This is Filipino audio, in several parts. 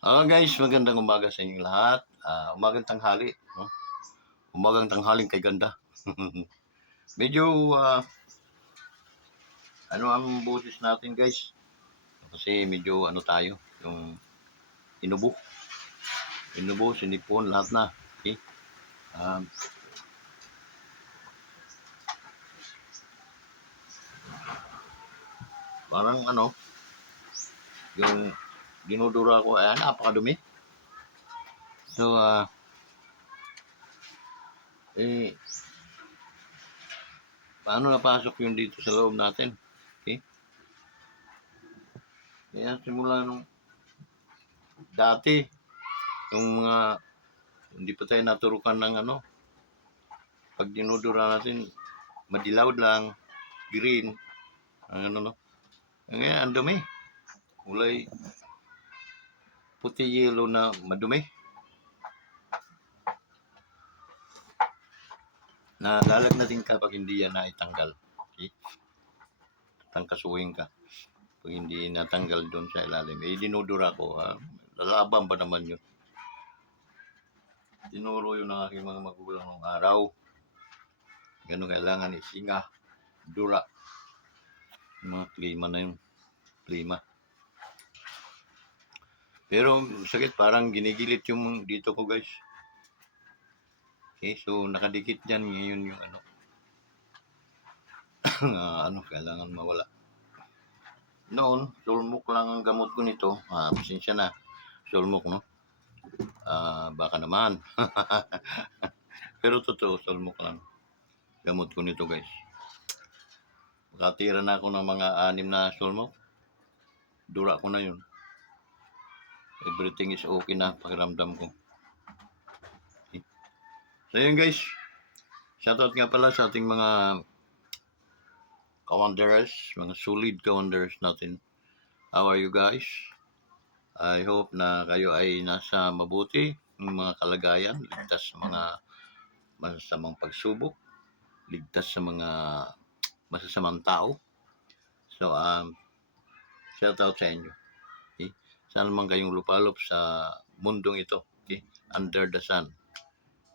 Guys, magandang umaga sa inyong lahat. Umagang tanghali, no? Umagang tanghaling kay ganda. Medyo ano ang boses natin, guys? Kasi medyo ano tayo, yung inubo, sinipon, lahat na. Okay? Um, Parang ano, yung dinudura ko, napakadumi. So, eh, paano napasok yung dito sa loob natin? Okay? Kaya simula nung dati, yung mga hindi pa tayo naturukan ng ano, pag dinudura natin, madilaw lang, green, ano no. Ngayon, ang dumi. Kulay puti yellow na madumi. Nalalagnatin ka pag hindi yan naitanggal. Okay? Tangkasuhin ka. Pag hindi natanggal doon sa ilalim. Dinudura ko. Lalaban ba naman yun? Tinuro yun ng aking mga magulang ng araw. Ganun kailangan isinga. Dura. Yung mga klima na yun. Klima. Pero sakit, parang ginigilit yung dito ko, guys. Okay, so nakadikit dyan ngayon yung ano. Kailangan mawala. Noon, sulmok lang ang gamot ko nito. Pasensya na. Sulmok, no? Baka naman. Pero totoo, sulmok lang. Gamot ko nito, guys. Makatira na ako ng mga 6 na sulmok. Dura ko na yun. Everything is okay na, pakiramdam ko. Okay. So yun, guys. Shoutout nga pala sa ating mga kawanderers, mga solid kawanderers natin. How are you, guys? I hope na kayo ay nasa mabuti ng mga kalagayan, ligtas sa mga masasamang pagsubok, ligtas sa mga masasamang tao. So, shout out sa inyo. Okay? Saan man kayong lupalop sa mundong ito. Okay? Under the sun.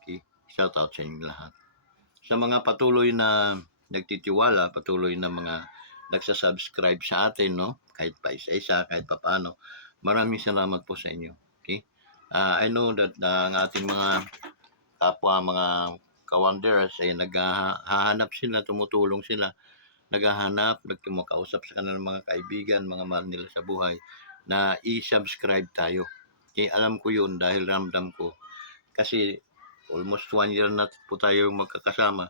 Okay? Shout out sa inyo lahat. Sa mga patuloy na nagtitiwala, patuloy na mga nagsasubscribe sa atin, no? Kahit pa isa-isa, kahit pa paano. Maraming salamat po sa inyo. Okay? I know that ang ating mga kapwa, mga kawanderers ay naghahanap sila, tumutulong sila, naghahanap, nagkumakausap sa kanilang mga kaibigan, mga mahal nila sa buhay, na i-subscribe tayo. Okay? Alam ko yun dahil ramdam ko. Kasi almost 1 year na po tayo magkakasama.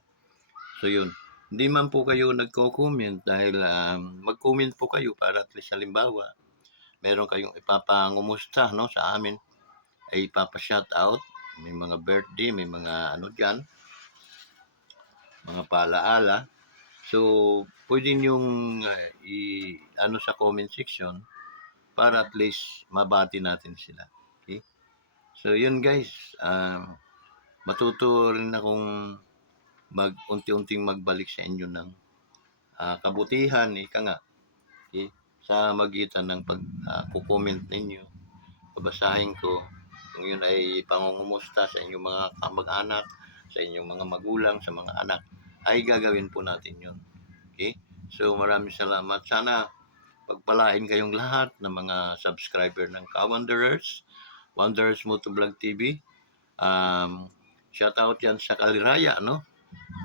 So yun, hindi man po kayo nagko-comment dahil mag-comment po kayo para at least halimbawa, meron kayong ipapangumusta, no, sa amin, ay ipapa-shout out, may mga birthday, may mga ano dyan, mga paalaala. So, pwede niyong ano sa comment section para at least mabati natin sila. Okay? So, yun guys, matuto rin akong unti-unting magbalik sa inyo ng kabutihan, ika nga, okay? Sa magitan ng pag-comment ninyo, babasahin ko, kung yun ay pangungumusta sa inyong mga kamag-anak, sa inyong mga magulang, sa mga anak, ay gagawin po natin yun. Okay? So maraming salamat. Sana pagpalain kayong lahat ng mga subscriber ng Kawanderers, Wanderers Motovlog TV. Shout out yan sa Kaliraya, no?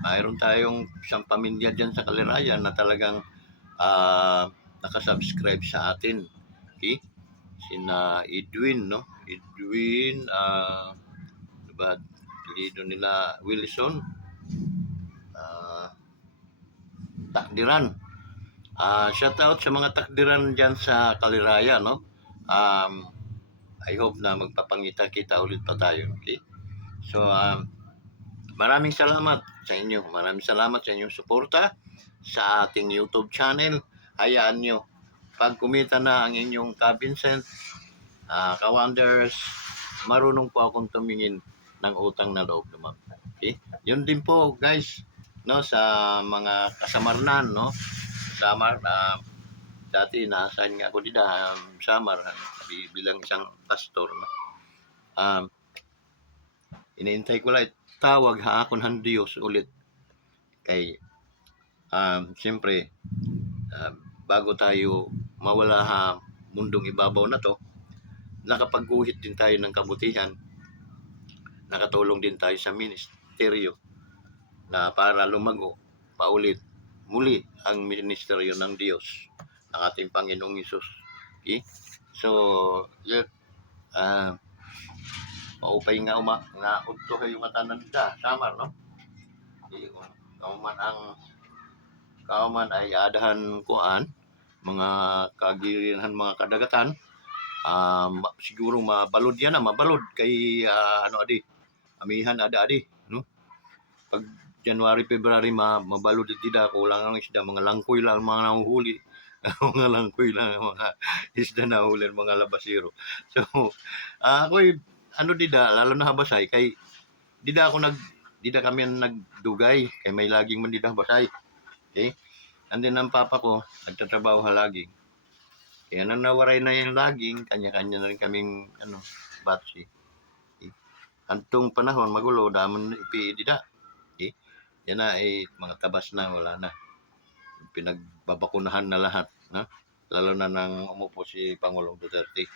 Mayroon tayong isang pamilya dyan sa Kaliraya na talagang nakasubscribe sa atin. Okay? Sina Edwin, no? Edwin, diba, lido nila Wilson, Takdiran. Shout out sa mga takdiran dyan sa Kaliraya, no? I hope na magpapangita-kita ulit pa tayo, okay? So, maraming salamat sa inyo. Maraming salamat sa inyong suporta sa ating YouTube channel. Hayaan nyo, pag kumita na ang inyong Ka-Vincent, Ka-Wonders, marunong po akong tumingin ng utang na loob naman. Okay? Yun din po, guys, no, sa mga kasamarnan, no? Samar, dati na-assign nga ako dito, Samar. bilang isang pastor, no? Iniintay ko lang tawag haakon han Diyos ulit kay siyempre bago tayo mawala ha mundong ibabaw na to, nakapagguhit din tayo ng kabutihan, nakatulong din tayo sa ministeryo na para lumago paulit muli ang ministeryo ng Diyos ng ating Panginoong Hesus. Okay? So, yeah, maupay nga nga udto yung matananda samar, no? Kauman ay adahan kuan mga kagirihan mga kadagatan, siguro mabalod yan na mabalod kay amihan adi, no? Pag January, February mabalod dida ko lang ang isda, mga langkoy lang mga nahuhuli. Mga langkoy lang mga isda na huli mga labasiro. So ako'y dida lalo na habasay kay dida kami nagdugay kay may laging man dida habasay. Okay? And then ang papa ko nagtatrabaho halagi. Kaya nang nawaray na yung laging, kanya-kanya na rin kaming batsi. Okay? Antong panahon magulo damon ipi dida. Okay? Yan na mga tabas na wala na. Pinagbabakunahan na lahat, no? Lalo na nang umupo si Pangulong Duterte.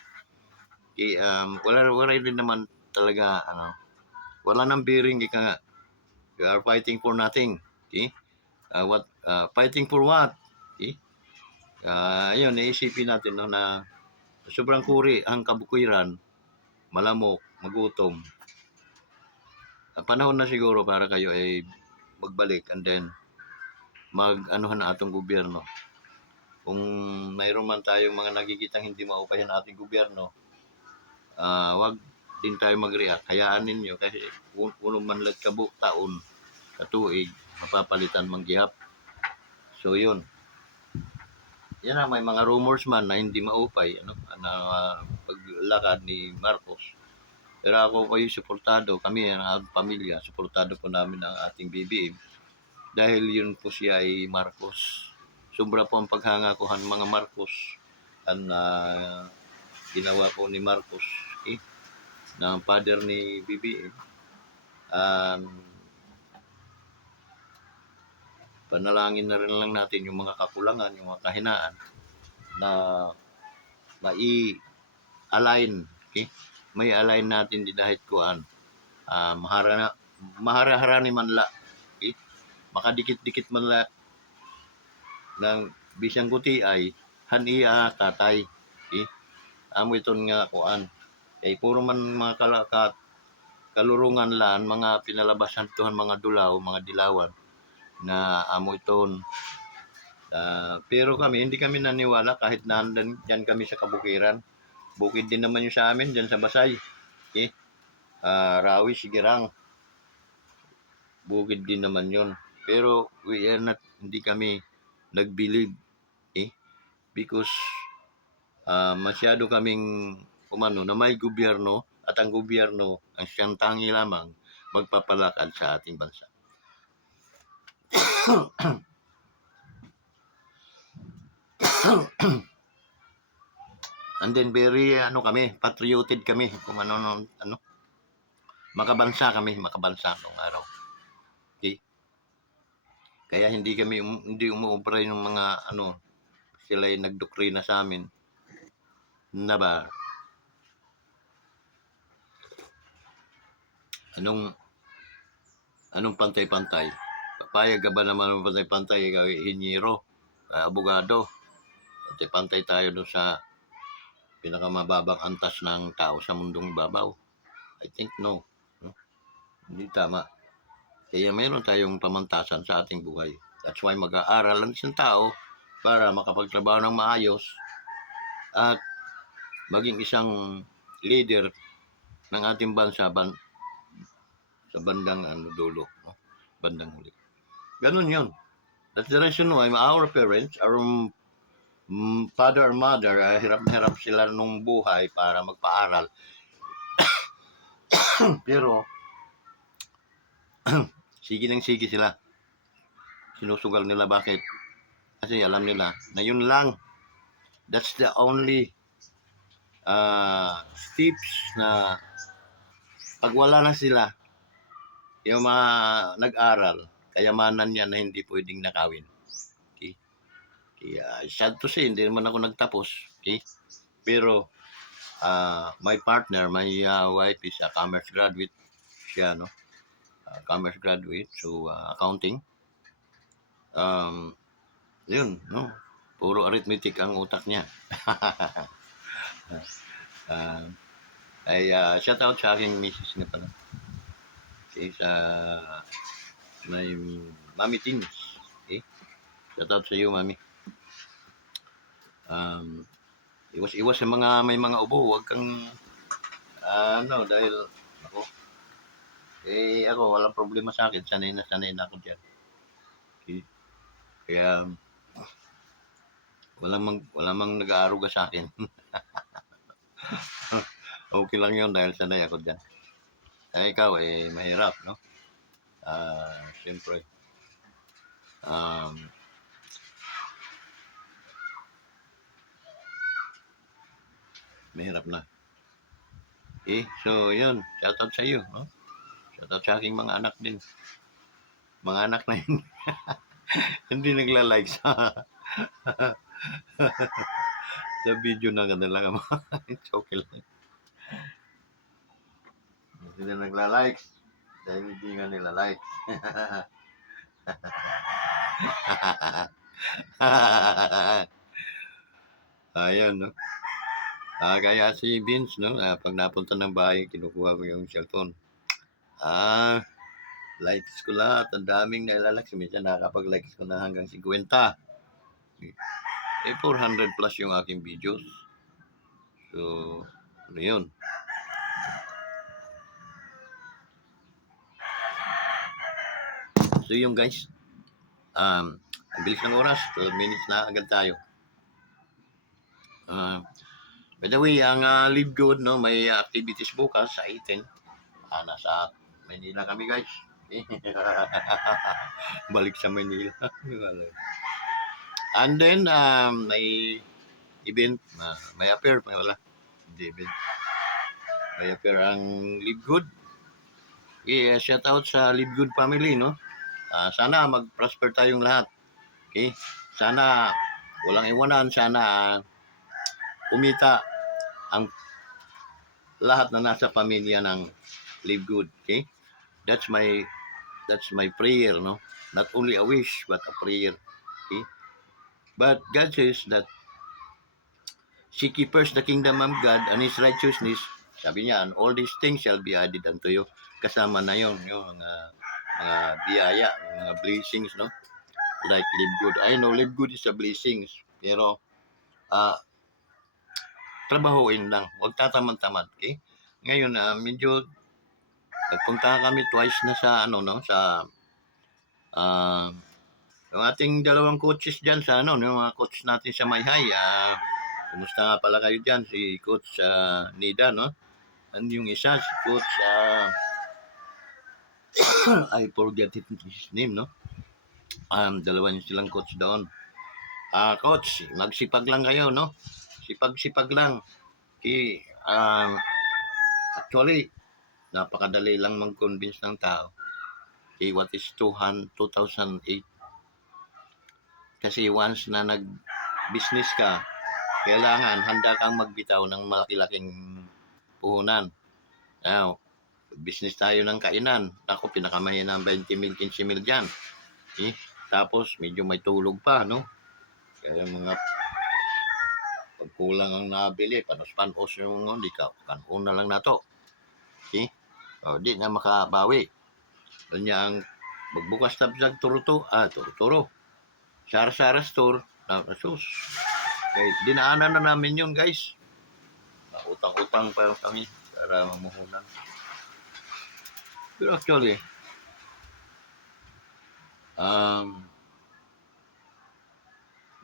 Okay, wala din naman talaga wala nang bearing ika nga. We are fighting for nothing. Okay? Fighting for what? Okay? Ayun, naisipin natin no, na sobrang kuri ang kabukiran, malamok, magutom. Panahon na siguro para kayo ay magbalik and then mag-anuhan na atong gobyerno. Kung mayroon man tayong mga nakikitang hindi maupayan na ating gobyerno, wag din tayo mag-react. Hayaan ninyo kasi kung man lang taon, katuig, mapapalitan manggihap. So yun. Yan ang may mga rumors man na hindi maupay na paglakad ni Marcos. Pero ako po yung suportado, kami ang pamilya, suportado po namin ang ating BBM. Dahil yun po siya ay Marcos. Sobra po ang paghanga ko mga Marcos ang ginawa po ni Marcos, okay? Na father ni BBM. Panalangin na rin lang natin yung mga kakulangan, yung mga kahinaan na mai-align, okay? May align natin di dahil kuan mahara-harani man la, okay? Makadikit-dikit man la ng bisang guti ay haniya katay, okay? Amo iton nga kuan kay puro man mga kalurungan lan mga pinalabasan tuhan mga dulaw, mga dilawan na amo iton. Pero hindi kami naniwala kahit nandan dyan kami sa kabukiran. Bukid din naman yung sa amin dyan sa Basay, okay? Rawi, Sigirang, bukid din naman yun. Pero hindi kami nag-believe, okay? Because masyado kaming na may gobyerno at ang gobyerno ang siyang tangi lamang magpapalakad sa ating bansa. And then very kami, patrioted kami kung makabansa nung araw. Okay? Kaya hindi umuubra yung mga sila ay nagdoktrina sa amin na ba anong pantay-pantay. Papayag ka ba naman ng pantay-pantay hinyero, abogado, pantay-pantay tayo doon sa pinakamababang antas ng tao sa mundong ibabaw? I think no. Hindi tama. Kaya mayroon tayong pamantasan sa ating buhay. That's why mag-aaral ang isang tao para makapagtrabaho ng maayos at maging isang leader ng ating bansa sa bandang dulo, no? Bandang huli. Ganun yun. That's the reason why our parents, our father or mother, hirap na hirap sila nung buhay para magpaaral. Pero sige sila. Sinusugal nila. Bakit? Kasi alam nila na yun lang. That's the only tips na pag wala na sila, yung mga nag-aral, kayamanan yan na hindi pwedeng nakawin. Okay? Kaya, sad to say, hindi naman ako nagtapos. Okay? Pero, my partner, my wife is a commerce graduate. Siya, no? Commerce graduate, so accounting. Yun, no? Puro arithmetic ang utak niya. Shout out sa aking misis nga pala. Okay, sa may Mami Tins. Okay? Shout out sa iyo, Mami. Iwas sa mga may mga ubo, huwag kang dahil ako walang problema sa akin, sanay na ako diyan. Okay? Kaya walang mang nag-aaruga sa akin. Okay lang 'yon dahil sanay ako diyan. Ikaw mahirap, no? Siyempre. Mahirap na. So 'yun, shout out sa iyo, no? Shout out sa aking mga anak din. Mga anak na yun. Hindi nagla-like sa sa video na kanila. It's okay lang. Hindi na nagla-like dahil hindi nga nila like. Ayan, no? Kaya si Vince, no? Pag napunta ng bahay, kinukuha ko yung cellphone. Likes ko lahat. Ang daming nailalike. Minsan nakakapag-likes ko na hanggang 50. 400 plus yung aking videos. So, ano yun? So yung guys, ang bilis ng oras, 12 minutes na agad tayo. By the way, ang Live Good, no, may activities bukas sa 18. Nasa Manila kami guys. Balik sa Manila. And then, may event, may appear, wala. Hindi event. May appear ang Live Good. Shout out sa Live Good family, no? Sana mag-prosper tayong lahat. Okay? Sana walang iwanan. Sana kumita ang lahat na nasa pamilya ng Live Good. Okay? That's my prayer, no? Not only a wish, but a prayer. Okay? But God says that seek ye first the kingdom of God and His righteousness. Sabi niya, and all these things shall be added unto you. Kasama na yun, yung mga biyaya, mga blessings, no? Like Live Good. I know Live Good is a blessings. Pero, trabahuin lang. Huwag tatamad-tamad, okay? Ngayon, medyo nagpunta kami twice na sa, yung ating dalawang coaches dyan sa, yung mga coach natin sa Mayhay. Kumusta nga pala kayo dyan? Si Coach Nida, no? And yung isa, si Coach, I forget his name, no? Dalawa niyo silang coach doon. Coach, magsipag lang kayo, no? Sipag-sipag lang. Okay, actually, napakadali lang mag-convince ng tao. Okay, what is 2008? Kasi once na nag-business ka, kailangan handa kang magbitaw ng malaki-laking puhunan. Now, business tayo ng kainan. Ako, pinakamahina ng 20 mil, 15 mil dyan. Okay? Tapos, medyo may tulog pa, no? Kaya mga pagkulang ang nabili, panos-panos yung hindi ka, kanon na lang na to. Okay? Di na makabawi. Doon niya ang magbukas tabsag turo-turo. Sara-sara store, sus. Okay, dinaanan na namin yun guys. Utang-utang pa kami para mamuhunan. Pero actually,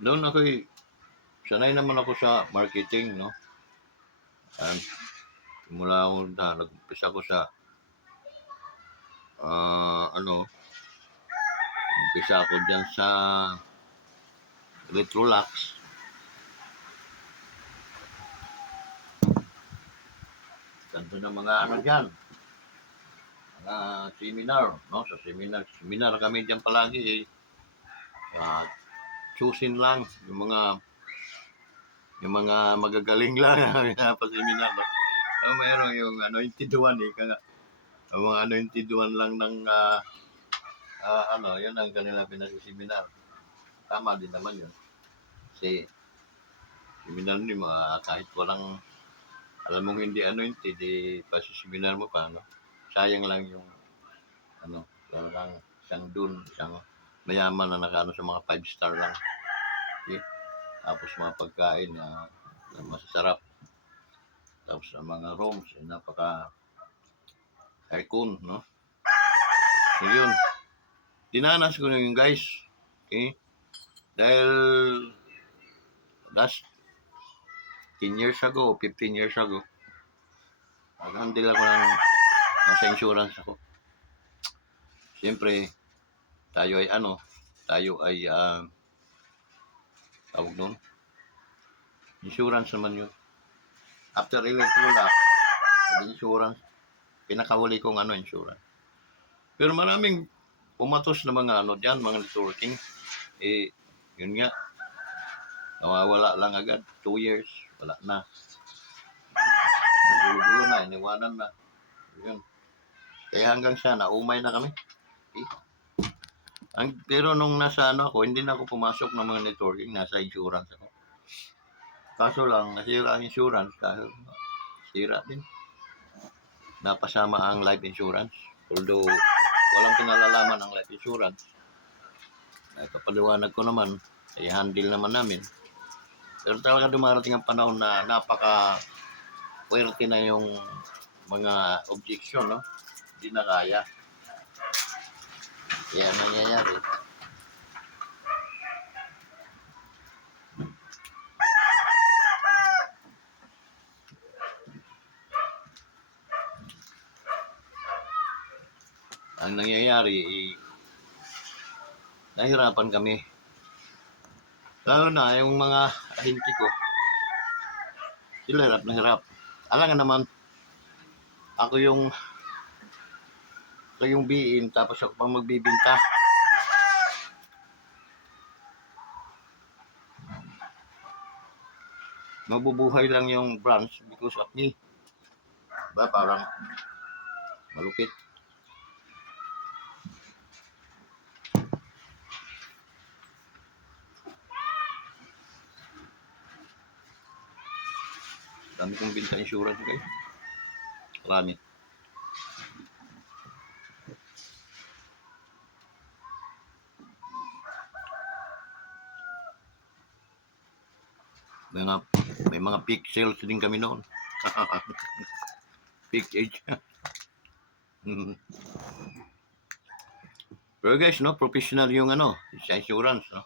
doon sanay naman ako sa marketing, no? Mula ako nag-umpisa ko sa umpisa ako dyan sa Retrolax. punta ng mga ano dyan, mga seminar, no? Sa seminar kami dyan palagi eh. Choosing lang yung mga magagaling lang pa-seminar. No? Mayroon yung anointed one eh. Ang mga anointed one lang ng yan ang kanila pinasiseminar. Tama din naman yun. Kasi seminar ni mga kahit walang alam mong hindi anointed, pasiseminar mo pa, no? Sayang lang yung lang isang mayaman na nakano sa mga 5-star lang. Okay? Tapos mga pagkain na masasarap. Tapos ang mga rooms, napaka aircon, no? So yun, dinanas ko na yung guys. Okay? Dahil last 10 years ago, 15 years ago, nag-handle ako ng nasa insurance ako. Siyempre, tayo ay tawag nun, insurance naman yun. After electoral act, insurance, pinakahuli kong insurance. Pero maraming pumatos na mga dyan, mga networking. Yun nga, nawawala lang agad, 2 years, wala na. Nagulo na, iniwanan na. Yun. Kaya hanggang sa naumay na kami. Okay? Pero nung nasa ako, hindi na ako pumasok ng mga networking, nasa insurance ako. Kaso lang, nasira ang insurance dahil sira din. Napasama ang life insurance. Although, walang kinalalaman ang life insurance. Kapaliwanag ko naman, handle naman namin. Pero talaga dumarating ang panahon na napaka-puwerte na yung mga objection, no? Hindi na kaya. Kaya nangyayari. Ang nangyayari, nahirapan kami. Lalo na yung mga ahinti ko, sila hirap na hirap. Alangan naman, ako yung biin, tapos ako pang magbibinta. Mabubuhay lang yung branch because of me. Diba? Parang malupit. Dami kong binta insurance guys. Marami. May mga peak sales din kami noon. Peak age. Pero guys, no, professional yung sa insurance, no.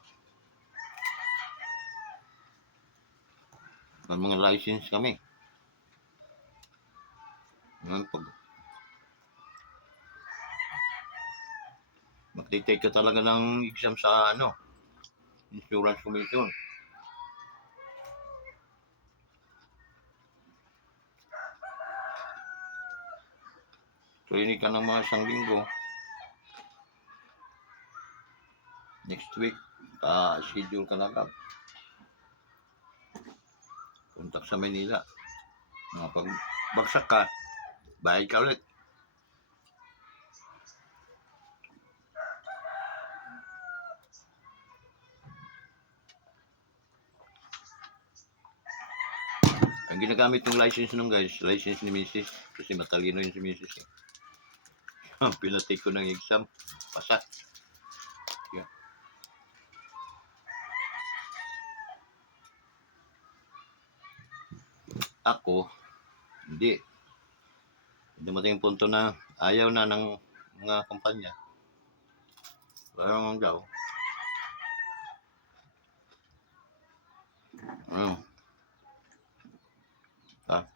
May mga license kami. Magtitake ka talaga ng exam sa insurance commission. Training ka ng mga 1 linggo. Next week, schedule ka na agad. Punta sa Manila. Pag bagsak ka, bayad ka ulit. Ang ginagamit ng license nung guys, license ni Mrs. Kasi matalino yun si Mrs. Pinatake ko ng exam, pasa. Yeah. Ako, hindi. Dumating punto na ayaw na ng mga kumpanya. Parang daw.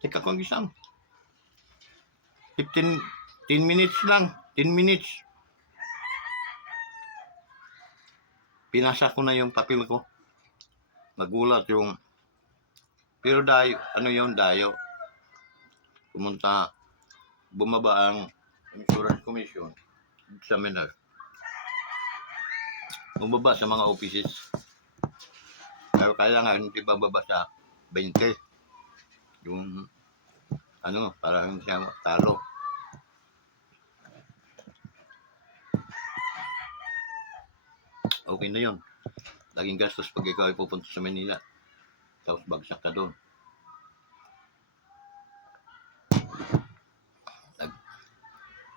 Take ako ang exam. 10 minutes lang. 10 minutes. Pinasa ko na yung papel ko. Nagulat yung... Pero dayo. Dayo? Pumunta bumaba ang insurance commission, examiner, bumaba sa mga offices. Pero kailangan hindi bababa sa 20. Yung ano, para hindi siya talo. Okay na yun. Laging gastos pag ikaw ay pupunta sa Manila. Tapos bagsak ka doon.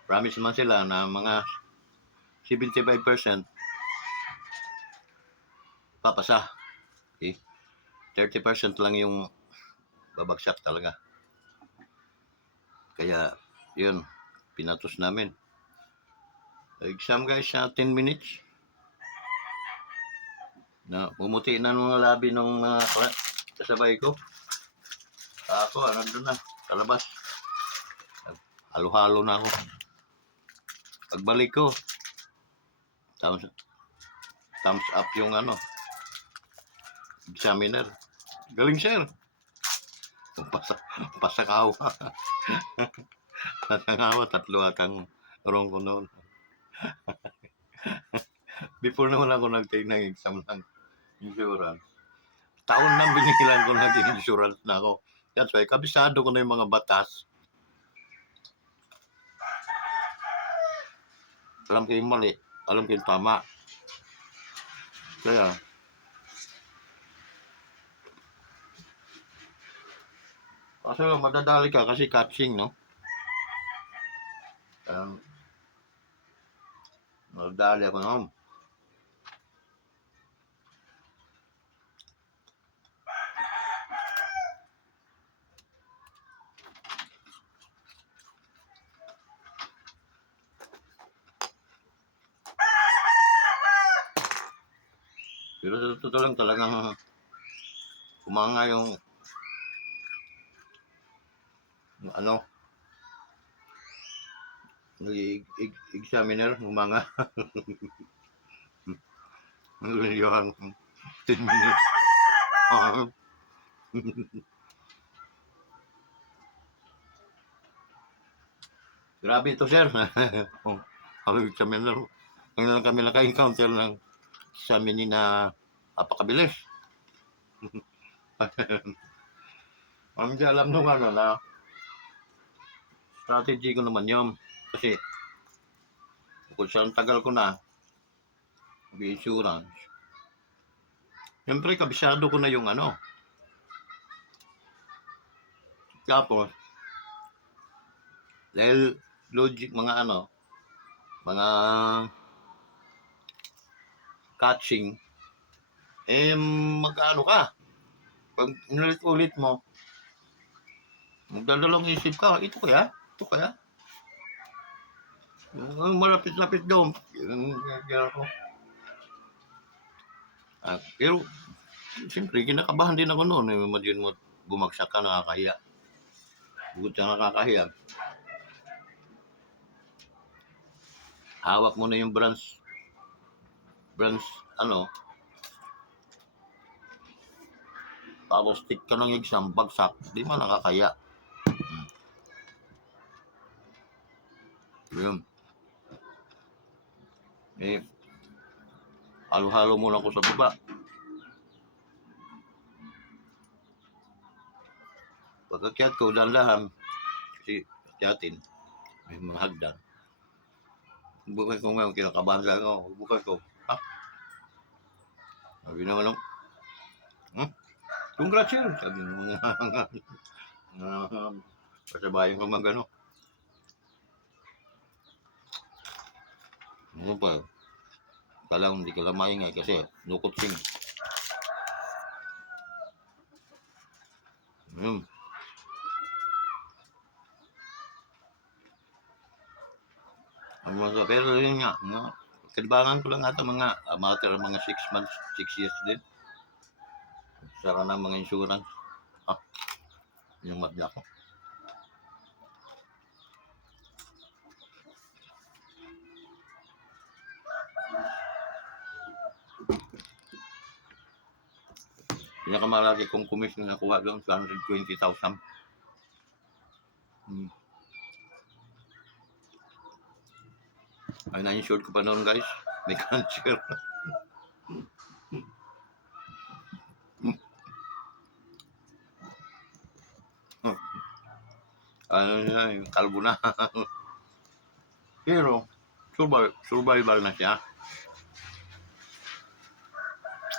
Promise man sila na mga 75% papasa. Okay? 30% lang yung babagsak talaga. Kaya, yun, pinatos namin. Exam guys, 10 minutes. Na, pumuti na nung labi ng mga kasabay ko. Ako, nandun na, sa labas. Halo-halo na ako. Pagbalik ko, thumbs up yung examiner. Galing sir. Pasakawa. Pasakawa, 3 atang rong ko noon. Before naman ako nag-take ng exam ng insurance. Taon nang binihilan ko ng insurance na ako. That's why, kabisado ko na yung mga batas. Alam ko yung mali, alam ko yung tama. Kaya, kasi madadali ka kasi catching, no? Madadali ako noon. Pero sa totoo lang talagang kumanga yung examiner, kumanga. Yung 10 minutes. Grabe ito, sir. Examiner. Ngayon lang kami naka-encounter ng examiner na apakabilis. Ang di alam nung na strategy ko naman yun. Kasi kung saan tagal ko na insurance, siyempre kabisado ko na yung tapos dahil logic mga mga catching, magkano ka pag inulit-ulit mo, magdadalawang isip ka, ito kaya malapit-lapit doon. Pero siyempre kinakabahan din ako noon. Imagine mo bumagsak ka, nakakahiya. Bukod sa nakakahiya, hawak mo na yung branch tapos stick ka ng exam, bagsak, di mo nakakaya. Yun. Halo-halo muna ako sa baba. Pagkakyat ko, dahan-dahan, kasi kyatin, may mga hagdan. Bukay ko ngayon, kinakabahan lang ako. Bukay ko, sabi naman congrats sir, sabi naman kasabayan ko mag ano pa, kalang hindi ka lang maingay kasi nukutsing. Pero yun nga, kalibangan ko lang ata mga amateur, mga 6 months, 6 years din. Saka na mga insurance. Yung madla ko. Pinakamalaki kong commission na nakuha doon, 220,000. Ay, na-insured ko pa noon, guys. May cancer. Ano na, yung kalbo na. Pero, survival na siya.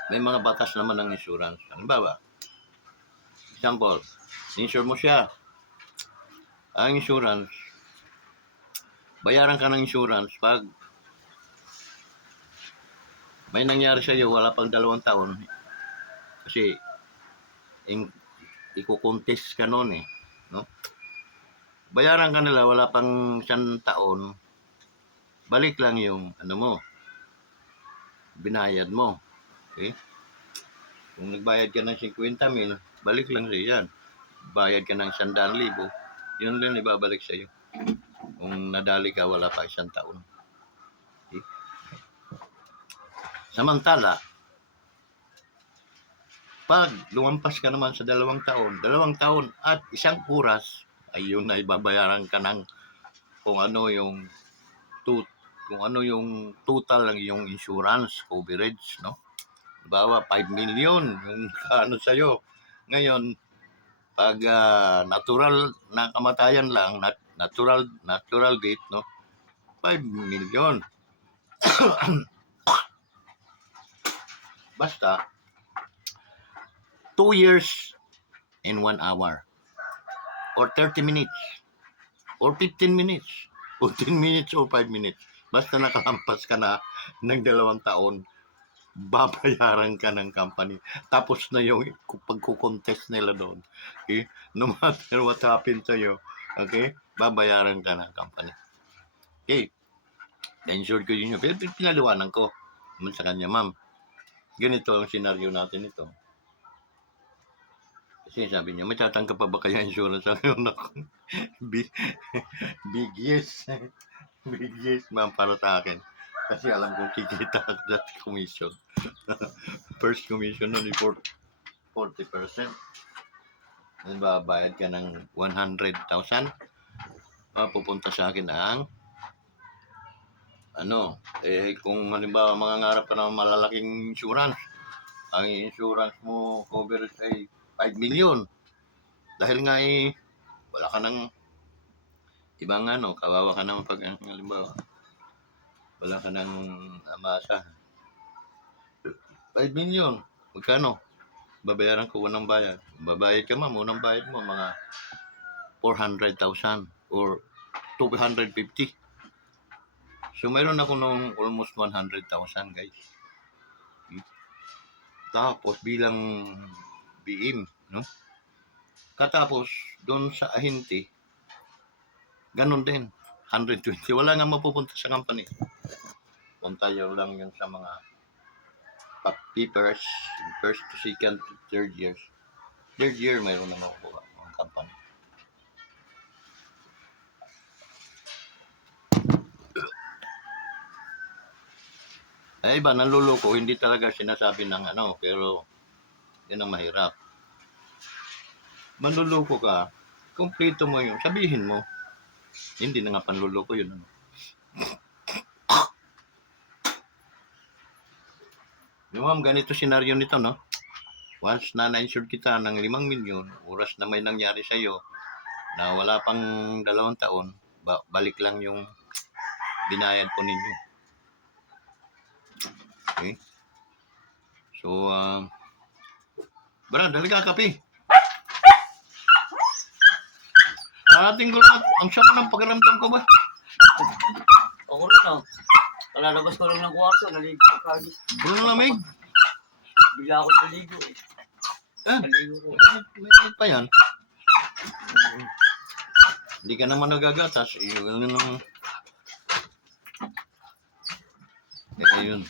May mga batas naman ng insurance. Halimbawa, example, insure mo siya. Ang insurance, bayaran ka ng insurance pag may nangyari sa iyo wala pang 2 taon. Kasi, iko-contest ka noon eh. No? Bayaran ka nila wala pang 1 taon. Balik lang yung ano mo, binayad mo. Okay? Kung nagbayad ka ng 50,000, balik lang sa yan. Bayad ka ng 100,000, yun lang ibabalik sa iyo. Kung nadali ka wala pa 1 taon. Okay? Samantala, pag lumampas ka naman sa 2 taon, 2 taon at 1 oras, ayun na ibabayaran ka ng kung ano yung total ng iyong insurance coverage, no? Bawa 5 million yung ano sa iyo. Ngayon, pag natural na kamatayan lang, natural death, no? 5 million. Basta 2 years in 1 hour or 30 minutes or 15 minutes or 10 minutes or 5 minutes. Basta nakalampas ka na ng 2 taon, babayaran ka ng company. Tapos na yung pagkukontest nila doon. Okay? No matter what happened to you, okay? Babayaran ka ng company. Okay? Na-insured ko yun. Pero pinaliwanan ko sa kanya, ma'am, ganito ang senaryo natin ito. Kasi sabi niya, may tatanggap pa ba kaya insurance? Sabi ko, big yes. Big yes, ma'am, para sa akin. Kasi alam kong kikita ako sa commission. First commission nun, 40%. Diba, bayad ka ng 100,000. Pupunta sa akin ang kung halimbawa mga ngarap ka ng malalaking insurance, ang insurance mo coverage ay 5 million. Dahil nga wala ka ng ibang kawawa ka naman pag halimbawa wala ka ng amasa. 5 million, magkano? Babayaran ko unang bayad. Babayad ka, ma'am, unang bayad mo mga 400,000 or 250. So mayroon ako nung almost 100,000, guys. Tapos bilang BM, no? Katapos doon sa ahente, ganun din, 120. Wala nga mapupunta sa company. Punta yun lang yun sa mga papers, first to second to third years. Third year, mayroon na makukuha ang company. Ay iba, nanluloko, hindi talaga sinasabi ng pero yun ang mahirap. Manluloko ka, kumpleto mo yun, sabihin mo. Hindi na nga panluloko yun. Ma'am, ganito senaryo nito, no? Once na na-insured kita ng 5 milyon, oras na may nangyari sa iyo na wala pang 2 taon, balik lang yung binayad po ninyo. Okay? So, Brad, halika kape. Ating ko lang, ang sama ng pagramdam ko ba? Ako rin ah. Kalalabas ko lang ng kwarto, naligo ko kagis. Puro na lamig. Bigla ako naligo eh. Naligo ko. May pa yan. Hindi ka naman nagagatas. Yun.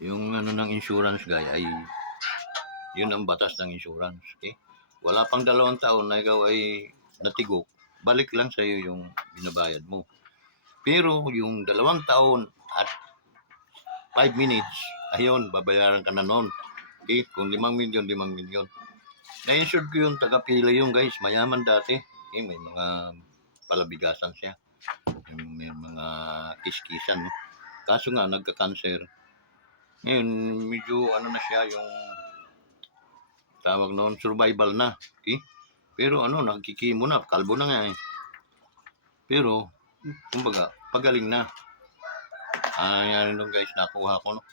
Yung ng insurance guy ay yun ang batas ng insurance. Okay? Wala pang 2 taon na ikaw ay natigok, balik lang sa iyo yung binabayad mo. Pero yung 2 taon at 5 minutes, ayun, babayaran ka na noon. Okay? Kung 5 milyon, 5 milyon. Na-insured ko yung taga-pila yung guys, mayaman dati. Okay? May mga palabigasan siya. May mga kiskisan, no? Kaso nga, nagka-cancer. Ngayon, medyo ano na siya, yung tawag noon, survival na. Okay? Pero ano, nagkikimo na, kalbo na nga eh. Pero, kumbaga, pagaling na. Yan nung guys, nakuha ko, no?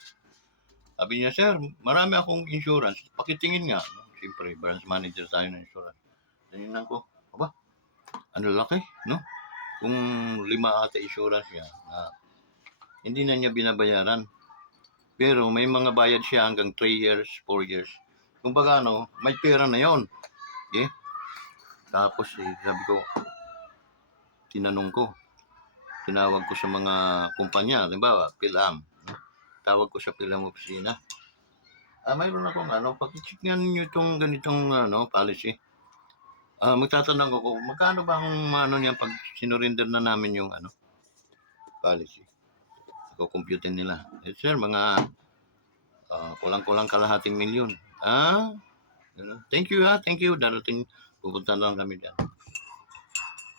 Sabi niya, sir, marami akong insurance. Pakitingin nga. No? Siyempre, branch manager tayo ng insurance. Tingnan ko, aba, ano laki, no? Kung 5 ata insurance niya, hindi na niya binabayaran. Pero may mga bayad siya hanggang 3 years, 4 years. Kumbaga, ano, may pera na yon. Okay? Tapos, sabi ko, tinanong ko, tinawag ko sa mga kumpanya, halimbawa, PhilAm. Tawag ko sa PhilAm opisina. Mayroon akong ano, pakicheck nga ninyo itong ganitong ano, policy. Magtatanong ko kung magkano ba ang ano niya pag sinurinder na namin yung ano, policy. Kukumputin nila. Sir, mga kulang-kulang kalahating milyon. Thank you thank you. Darating, pupunta lang kami dyan.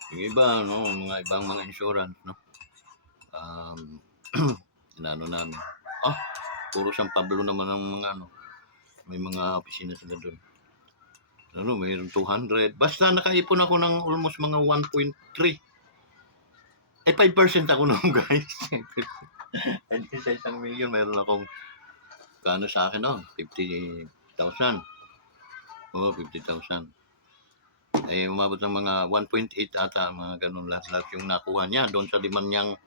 Yung iba, no, mga ibang mga insurance, no. Tinano namin. Puro San Pablo naman ang mga ano. May mga opisina sila doon. Ano, mayroon 200. Basta nakaipon ako ng almost mga 1.3. 5% ako noon, guys. Hindi sa 1 milyon, mayroon akong kano sa akin noon, 50,000. Oo, 50,000. Umabot ng mga 1.8 ata, mga ganun lahat yung nakuha niya doon sa 5 niyang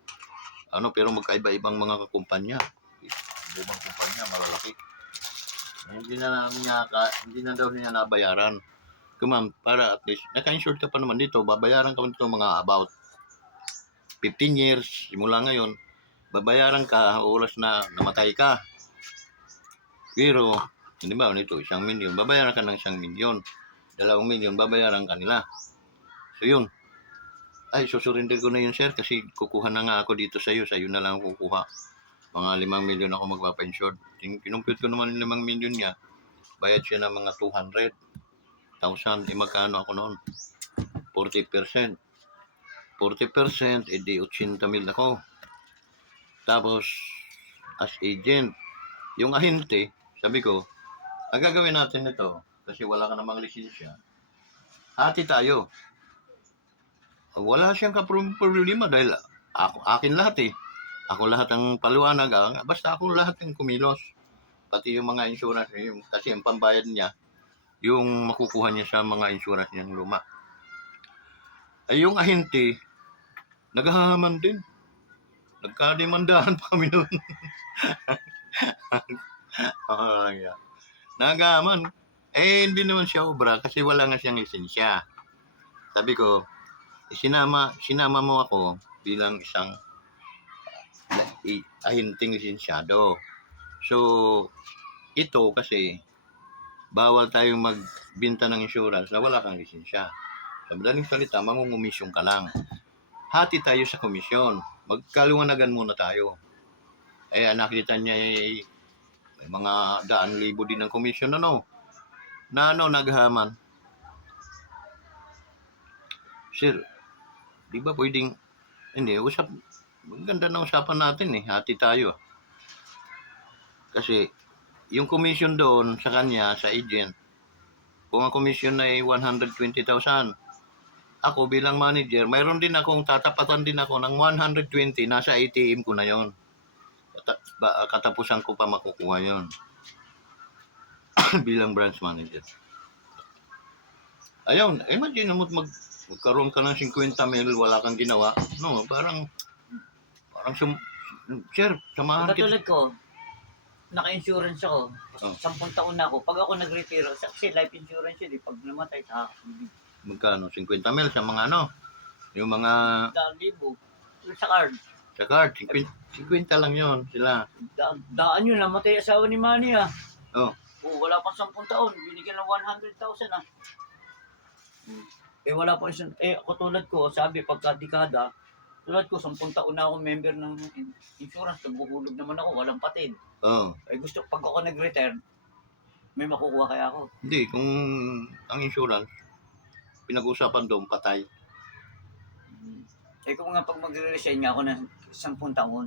ano, pero magkaiba-ibang mga kumpanya. Ibang kumpanya, malalaki. Hindi na daw niya nabayaran. Ma'am, para at least, naka-insured ka pa naman dito, babayaran ka nito mga about 15 years, simula ngayon, babayaran ka, oras na namatay ka. Pero, hindi ba, nito, 1 milyon, babayaran ka ng 1 milyon. 2 milyon, babayaran ka nila. So, yun. Susurrender ko na yun, sir, kasi kukuha na nga ako dito sa'yo na lang kukuha. Mga 5 milyon ako magpapa-insured. Kinumpute ko naman yung 5 milyon niya, bayad siya ng mga 200,000. Magkano ako noon? 40%. 40%, edi 80,000 ako. Tapos, as agent, yung ahente, sabi ko, gagawin natin ito, kasi wala ka namang lisensya. Hati tayo. Wala siyang problema dahil akin lahat eh. Ako lahat ang paliwanag, basta ako lahat ang kumilos. Pati yung mga insurance, kasi ang pambayad niya, yung makukuha niya sa mga insurance niyang luma. Yung ahente, naghahaman din. Nagkademandahan pa kami noon. Naghahaman. Hindi naman siya obra kasi wala nga siyang lisensya. Sabi ko, sinama mo ako bilang isang ahenteng lisensyado. So, ito kasi, bawal tayong magbinta ng insurance na wala kang lisensya. Sa madaling salita, mangungumisyon ka lang. Hati tayo sa komisyon. Magkaluwanagan muna tayo. Nakita niya may mga 100,000 din ng komisyon naghaman. Sir, di ba pwedeng, hindi, maganda na usapan natin eh, hati tayo. Kasi, yung commission doon sa kanya, sa agent, kung ang commission ay 120,000, ako bilang manager, mayroon din akong tatapatan din ako ng 120, nasa ATM ko na yon. Katapusan ko pa makukuha yon bilang branch manager. Ayun, imagine mo magkaroon ka ng 50 mil, wala kang ginawa. No, parang sir, samahan kita. Katulad ko, naka-insurance ako. 10 taon na ako. Pag ako nag-retiro, kasi life insurance yun pag namatay sa magkano? 50 mil sa mga yung mga 100,000 sa card. Sa card, 50 lang yon sila. Daan yun, namatay asawa ni Manny wala pa 10 taon, binigyan ng 100,000 wala pa isang, ako tulad ko, sabi pagka dekada, tulad ko, 10 taon na ako member ng insurance, nagbuhulog naman ako, walang patid. Gusto, pag ako nag-retire, may makukuha kaya ako. Hindi, kung ang insurance, pinag-usapan doon, patay. Eh kung nga pag magre-resign nga ako ng 10 taon.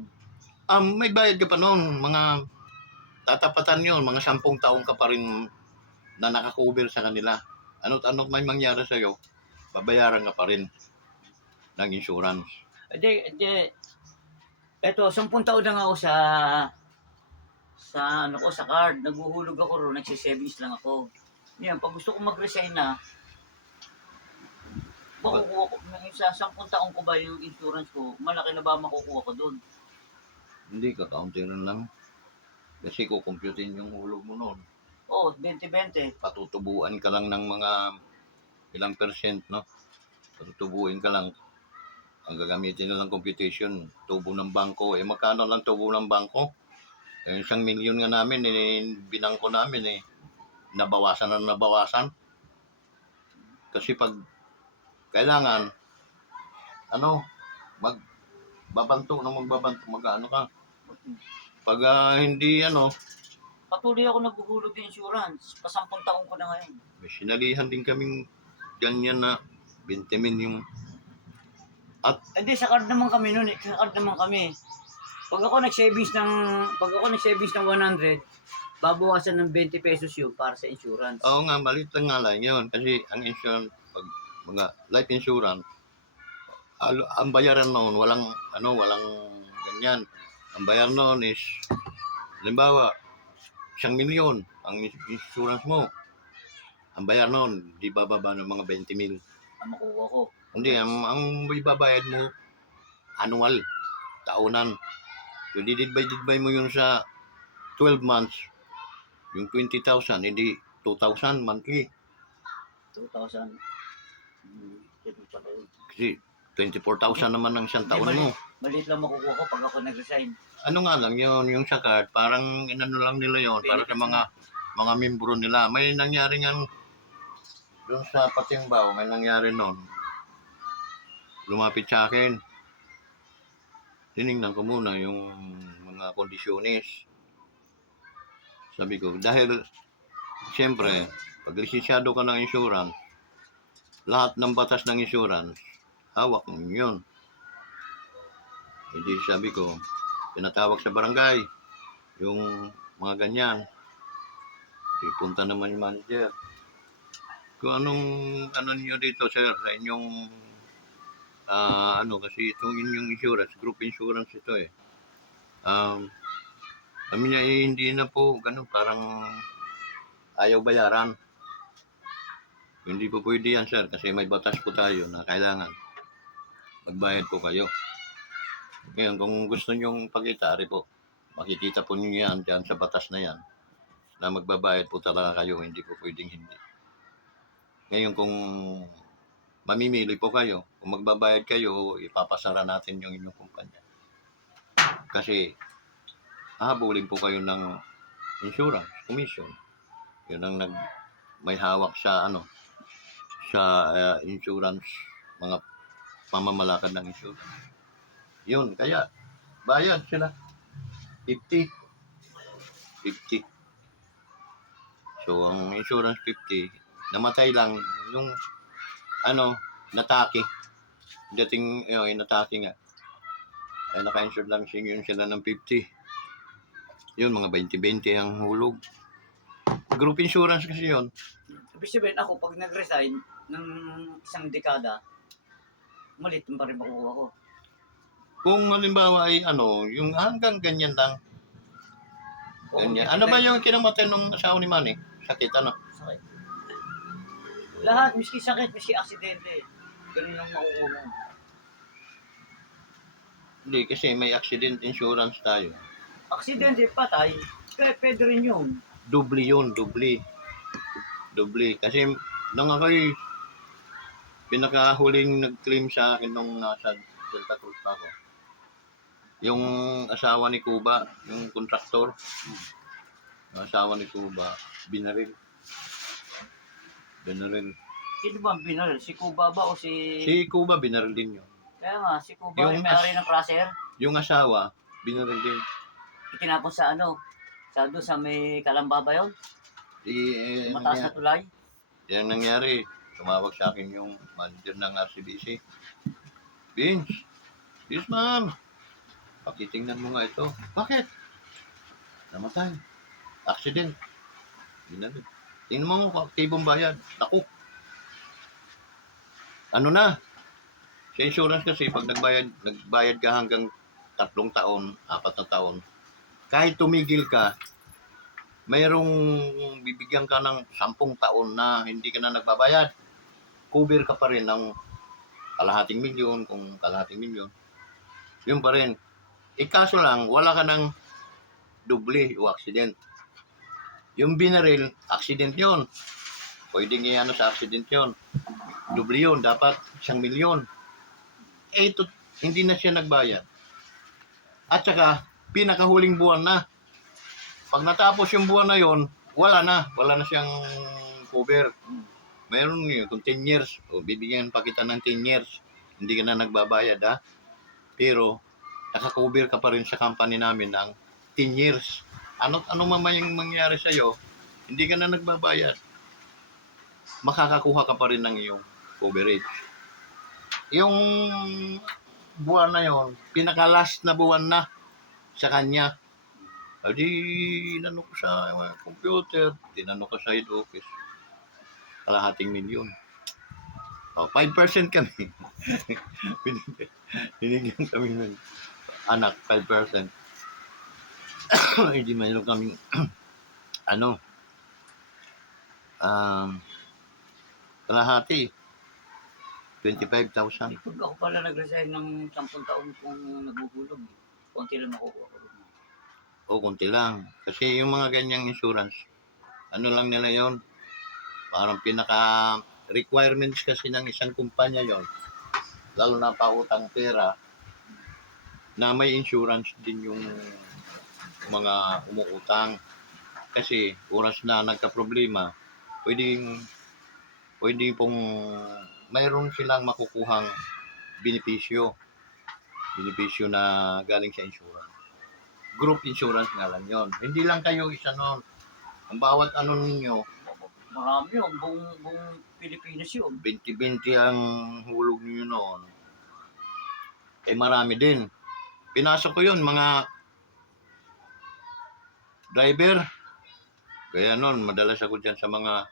May bayad ka pa noon, mga tatapatan yon, mga 10 taon ka pa rin na nakakover sa kanila. Ano't may mangyari sa'yo, babayaran ka pa rin ng insurance. Eto, 10 taon na nga ako sa ano ko, sa card. Naghuhulog ako ron, nagsisavings lang ako. Ngayon, pag gusto ko mag-resign na, makukuha ko, sa 10 taon ko ba yung insurance ko, malaki na ba makukuha ko doon? Hindi ka, kaunti rin lang. Kasi kukumputin yung hulog mo noon. Oo, 20-20. Patutubuan ka lang ng mga ilang percent, no? Patutubuin ka lang. Ang gagamitin na lang computation, tubo ng bangko. Eh, magkano lang tubo ng bangko? Eh, 1 milyon nga namin, binangko namin, nabawasan na nabawasan. Kasi pag kailangan, magbabanto na magbabanto, mag-ano ka. Pag hindi, Patuloy ako naghuhulog ng insurance. Pa 10 taon ko na ngayon. may sinalihan din kaming ganyan na 20 min yung. Hindi, sa card naman kami noon eh. Sa card naman kami. Pag ako nag-savings ng 100, babawasan ng 20 pesos yun para sa insurance. Oo nga, malit lang nga lang yun. Kasi ang insurance, pag mga life insurance, ang bayaran noon, walang ganyan. Ang bayar noon is, halimbawa, 1 milyon ang insurance mo. Ang bayar noon, di bababa ng mga 20 mil. Ang makuha ko. Hindi, ang ibabayad mo, annual, taonan. So, didibay mo yun sa 12 months. Yung 20,000, hindi 2,000 monthly. 2,000. Kasi 24,000 naman ang isang taon mo. Maliit lang makukuha ko pag ako nag-resign. Ano nga lang yun, yung sa card, parang inano lang nila yon para sa mga membro nila. May nangyari nga doon sa Patimbaw, may nangyari noon. Lumapit sa akin. Tinignan ko muna yung mga kondisyones. Sabi ko, dahil siyempre, pag lisensyado ka ng insurance, lahat ng batas ng insurance, hawak mo yun. Hindi, sabi ko, tinatawag sa barangay, yung mga ganyan. Punta naman yung manager. Kung ano niyo dito, sir, sa inyong, kasi itong inyong insurance, group insurance ito eh. Kami niya hindi na po, ganun, parang ayaw bayaran. Hindi po pwede yan, sir, kasi may batas po tayo na kailangan magbayad po kayo. Ngayon, kung gusto nyong pakita, po, makikita po niyo yan dyan sa batas na yan, na magbabayad po talaga kayo, hindi po pwedeng hindi. Ngayon, kung mamimili po kayo, kung magbabayad kayo, ipapasara natin yung inyong kumpanya. Kasi, hahabulin po kayo ng insurance, commission. Yun ang may hawak sa insurance, mga pamamalakad ng insurance. Yun, kaya bayad sila 50. So ang insurance 50, namatay lang yung natake. Dating natake nga. Ay naka-insured lang sila ng 50. Yun, mga 20-20 ang hulog. Group insurance kasi yun. Ibig sabihin ako, pag nag-resign ng 1 dekada, malit pa rin makukuha ko. Kung halimbawa ay yung hanggang ganyan lang. Ganyan. Ano ba yung kinamatay ng asawa ni Manny? Sakit, Sakit. Lahat, miski sakit, miski aksidente. Ganun lang makukuha mo. Hindi, kasi may accident insurance tayo. Aksidente, patay, kaya pwede rin yun. Doble yun, doble. Kasi nung ako'y pinakahuling nag-claim sa akin nung nasa Delta Cruz pa ako. Yung asawa ni Cuba, yung kontraktor, yung asawa ni Cuba, binaril. Sino ba ang binaril? Si Cuba ba o si... Si Cuba, binaril din yun. Kaya nga, si Cuba yung may-ari ng crusher. Yung asawa, binaril din. Itinapon sa doon sa may Kalamba ba yun? Mataas na tulay? Yan nangyari. Tumawag sa akin yung manager ng RCBC. Vince. Yes, ma'am. Pakitingnan mo nga ito. Bakit? Namatay. Accident. Ginano. Tingnan mo kung aktibong bayad. Naku. Ano na? Sa insurance kasi, pag nagbayad ka hanggang 3 taon, 4 na taon, kahit tumigil ka, mayroong bibigyan ka ng 10 taon na hindi ka na nagbabayad. Cover ka pa rin ng kalahating milyon, kung kalahating milyon. Yun pa rin. Kaso lang, wala ka ng doble o accident. Yung binaril, accident yun. Pwedeng iano sa accident yun. Doble yun, dapat 1 milyon. Ito, hindi na siya nagbayad. At saka, pinakahuling buwan na. Pag natapos yung buwan na yon, wala na siyang cover. Mayroon yun, kung 10 years, bibigyan pa kita ng 10 years, hindi ka na nagbabayad ha. Pero, nakakover ka pa rin sa company namin ng 10 years. Ano mamayang mangyari sa'yo, hindi ka na nagbabayad. Makakakuha ka pa rin ng iyong coverage. Yung buwan na yon, pinaka-last na buwan na sa kanya. Adi, tinanong ko sa computer, tinanong ko sa head office. Kalahating milyon. 5% kami. Binigyan kami ng anak, 5%. Hindi mayroon kaming kalahati. 25,000. Pag ako pala nag-resign ng 10 taon kung naguhulog, konti lang nakukuha ko. O, kunti lang. Kasi yung mga ganyang insurance, ano lang nila yon, parang pinaka-requirements kasi ng isang kumpanya yon, lalo na pautang pera, na may insurance din yung mga umuutang. Kasi oras na nagka-problema, pwede pong mayroon silang makukuhang benepisyo na galing sa insurance. Group insurance nga lang yon. Hindi lang kayo isa nun. Ang bawat ano ninyo, Marami yun, buong Pilipinas yun. 20-20 ang hulog ninyo noon. Marami din. Pinasok ko yun, mga driver. Kaya noon, madalas ako dyan sa mga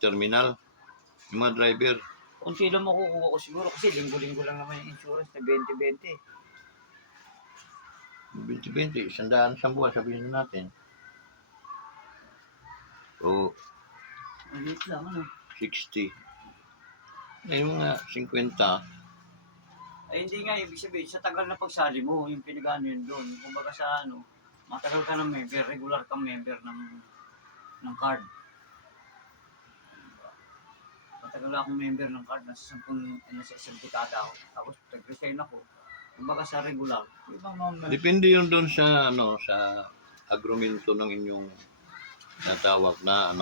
terminal. Yung mga driver. Kunti lang makukuha ko siguro kasi linggo-linggo lang naman yung insurance na 20-20. 20-20, 100 sa buwan, sabihin natin. So, Malit lang, ano? 60. Mga 50. Ay hindi nga, ibig sabihin, sa tagal na pagsali mo, yung pinagano yun doon. Kumbaga sa matagal ka ng member, regular kang member ng card. Matagal akong member ng card, nasa isang dekada ako. Tapos nag-resign ako. Kumbaga sa regular. Depende yun doon sa sa agrumento ng inyong natawag na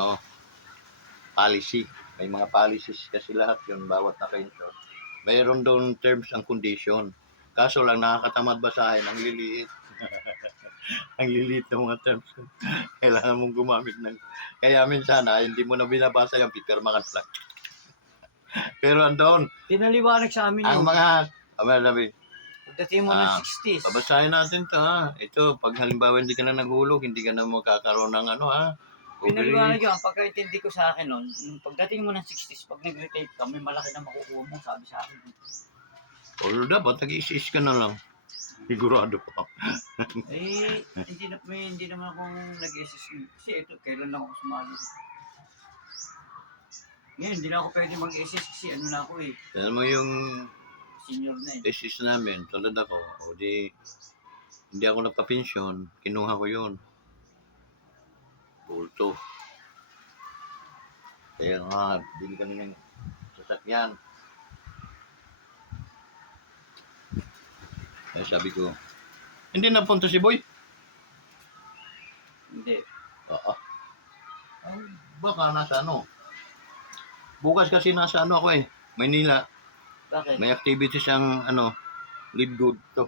policy. May mga policies kasi lahat yun, bawat naka-insure. Mayroon doon terms and condition. Kaso lang, nakakatamad basahin, ang liliit. Ang liliit ng mga terms. Kailangan mong gumamit ng... Kaya minsan, hindi mo na binabasa yung pipirma ka lang. Pero andun, tinaliwanag sa amin ang yun. mga... Pagdating mo ng 60s. Babasahin natin to ha. Ito, pag halimbawa hindi ka na naghulog, hindi ka na magkakaroon ng Pinaliwanag yun, ang pagkaintindi ko sa akin nun, nung pagdating mo ng 60s, pag nag-retake ka, may malaki na makukuha mo, sabi sa akin. O dapat, nag-iis-is ka na lang. Sigurado pa. Hindi naman ako nag-assist. Kasi ito, kailan lang ako sumali. Ngayon, hindi na ako pwede mag-assist kasi na ako eh. Alam mo yung senior na eh. assist namin, tulad ako, hindi ako nagpa-pension, kinuha ko yun. Pulto. Kaya nga, bili kami ng sasakyan. Kaya sabi ko, hindi napunta si Boy? Hindi. Oo. Baka nasa bukas kasi nasa ako Maynila. Bakit? May activities ang live good to.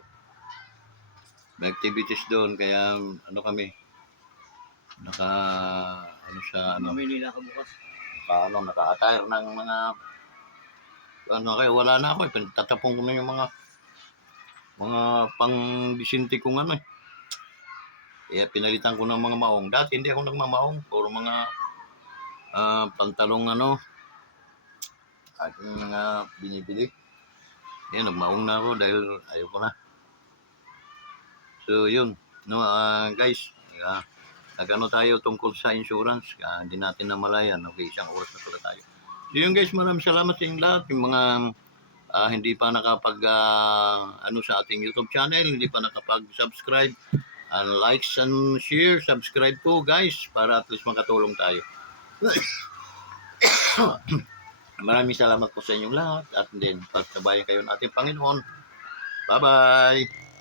May activities doon, kaya kami, sa Maynila ka bukas. naka-attire ng mga Ano kaya wala na ako eh. Tatapon ko na yung mga pang disinti kong ano eh. Kaya pinalitan ko ng mga maong. Dati hindi ako nagmamaong. Puro mga pantalong ano. Aking mga binibili. Yan, nagmaong na ako dahil ayoko na. So yun. No, guys. Nag-ano tayo tungkol sa insurance. Hindi natin namalayan. Okay, isang oras na pala tayo. So yun guys, maraming salamat sa inyong lahat. Yung mga hindi pa nakapag ano sa ating YouTube channel, hindi pa nakapag-subscribe, likes and share, subscribe po guys para at least makatulong tayo. Maraming salamat po sa inyong lahat at then pagsabayan kayo ng ating Panginoon. Bye-bye!